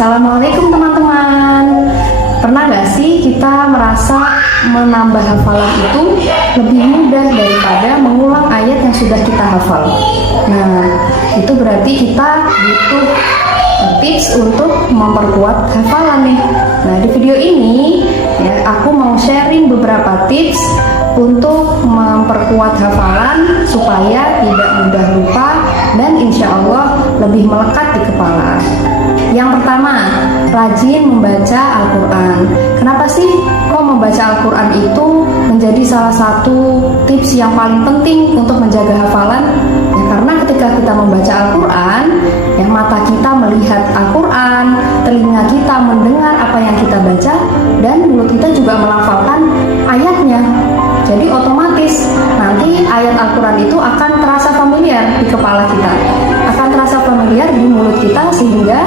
Assalamualaikum teman-teman. Pernah gak sih kita merasa menambah hafalan itu lebih mudah daripada mengulang ayat yang sudah kita hafal? Nah, itu berarti kita butuh tips untuk memperkuat hafalan nih. Nah, di video ini ya, aku mau sharing beberapa tips untuk memperkuat hafalan supaya tidak mudah lupa dan insya Allah lebih melekat di kepala. Yang pertama, rajin membaca Al-Quran. Kenapa sih kok membaca Al-Quran itu menjadi salah satu tips yang paling penting untuk menjaga hafalan? Ya, karena ketika kita membaca Al-Quran, ya, mata kita melihat Al-Quran, telinga kita mendengar apa yang kita baca, dan mulut kita juga melafalkan ayatnya. Jadi otomatis nanti ayat Al-Quran itu akan terasa familiar di kepala kita, akan terasa familiar di mulut kita, sehingga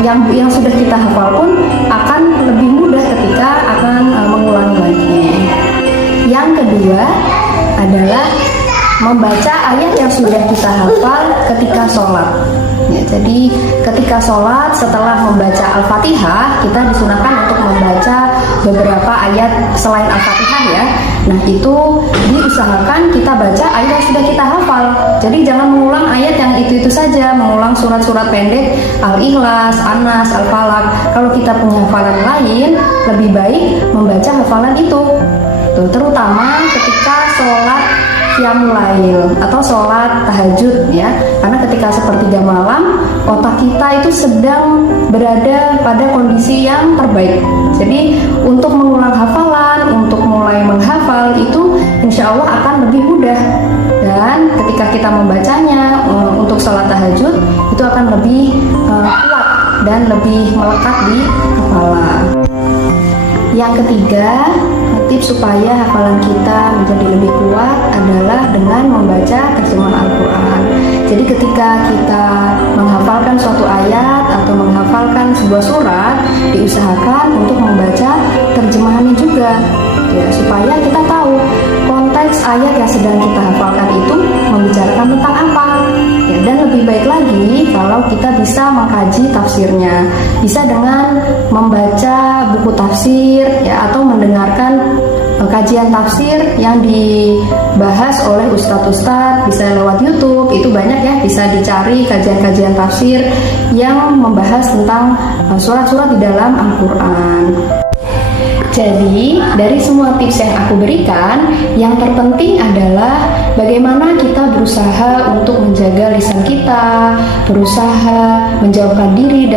yang sudah kita hafal pun akan lebih mudah ketika akan mengulangi lagi. Yang kedua adalah membaca ayat yang sudah kita hafal ketika sholat. Ya, jadi ketika sholat setelah membaca Al-Fatihah, kita disunahkan untuk membaca beberapa ayat selain Al-Fatihah ya. Nah, itu diusahakan kita baca ayat yang sudah kita hafal. Jadi jangan mengulang ayat yang itu-itu saja, mengulang surat-surat pendek Al-Ikhlas, An-Nas, Al-Falaq. Kalau kita punya hafalan lain, lebih baik membaca hafalan itu. Tuh, terutama ketika sholat qiyamul lail atau sholat tahajud ya, karena ketika sepertiga malam otak kita itu sedang berada pada kondisi yang terbaik. Jadi untuk mengulang hafalan, untuk mulai menghafal itu insya Allah akan lebih mudah, dan ketika kita membacanya untuk sholat tahajud itu akan lebih kuat dan lebih melekat di kepala. Yang ketiga, tips supaya hafalan kita menjadi lebih kuat adalah dengan membaca terjemahan Al-Quran. Jadi ketika kita menghafalkan suatu ayat atau menghafalkan sebuah surat, diusahakan untuk membaca terjemahannya juga ya, supaya kita tahu konteks ayat yang sedang kita hafalkan itu membicarakan tentang apa ya. Dan lebih baik lagi kalau kita bisa mengkaji tafsirnya, bisa dengan membaca buku tafsir ya, atau mendengarkan kajian tafsir yang dibahas oleh ustadz-ustadz, bisa lewat YouTube, itu banyak ya, bisa dicari kajian-kajian tafsir yang membahas tentang surat-surat di dalam Al-Quran. Jadi, dari semua tips yang aku berikan, yang terpenting adalah bagaimana kita berusaha untuk menjaga lisan kita, berusaha menjauhkan diri